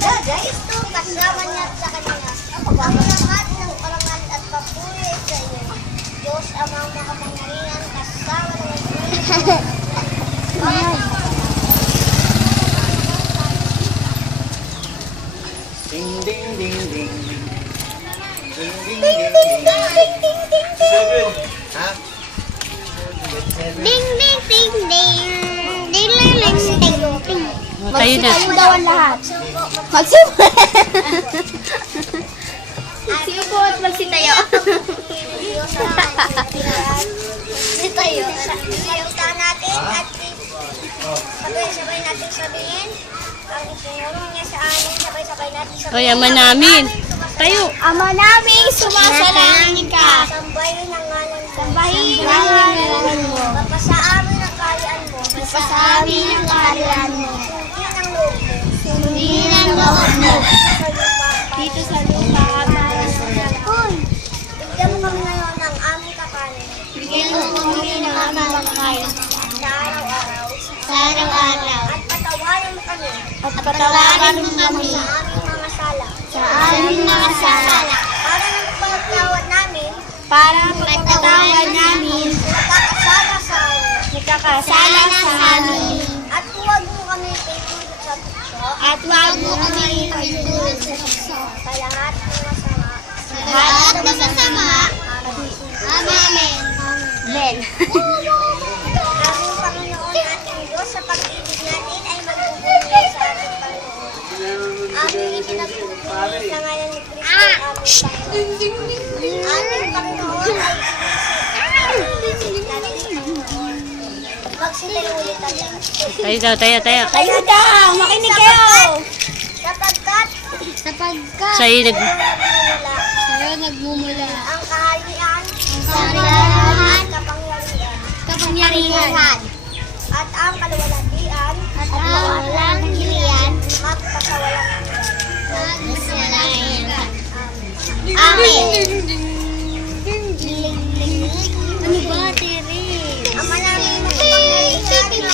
guys, ito kasama niya sa kanya. Ang lahat ng parangal at papuri sa iyo. Diyos amang makapangyarihan kasama ng Espiritu. Ding ding ding ding. Ding ding Ding, ding ding, ding. ding, ding, ding, ding, ding. Ha? Ding, ding, ding, ding. Ding, ding, ding, ding, ding. Tayo na. Magsipayo daw ang lahat. Magsiupo at magsitayo. Sitayo. Salita natin at sabay-sabay natin sabihin ang itinuro niya sa amin. Sabay-sabay natin sabihin. Hoy, ama namin. Tayo. Ama namin, sumasalangin ka. Sambahin ang ngalan mo. Sambahin ang ngalan mo. Mapasa amin ang kaharian mo. Mapasa amin ang kaharian mo. Sundin ang loob mo. Dito sa lupa, amaran sa Hoy! Bigyan mo kami ngayon ng aming kakanin. Bigyan mo kami ng aming kakanin. Sa araw-araw. Sa araw-araw. At patawarin mo kami. At patawarin mo kami. Sa aming mga sala. Sa aming mga sala. Para ng pagtawad namin. Para pagtawad namin. Nakakasala sa amin. Nakakasala sa amin. At huwag mo kami pagtulog sa puso. At huwag mo kami pagtulog sa puso. Sa lahat ng masama. Sa lahat ng masama. Amen. Amen. Aming Panginoon ating Diyos, sa pag-ibig natin ay magbubuhay sa ating Panginoon. Aming ipinagpupunin sa ngalan ni Kristo aming Panginoon. Aming Panginoon ay magsitayo ulit tayo. Tayo daw, tayo. Tayo daw! Makinig kayo! Sapagkat Sa'yo nag... sa'yo nagmumula ang kaharian, ang kapangyarihan, at ang kaluwalhatian, magpasawalang hanggan. Amen.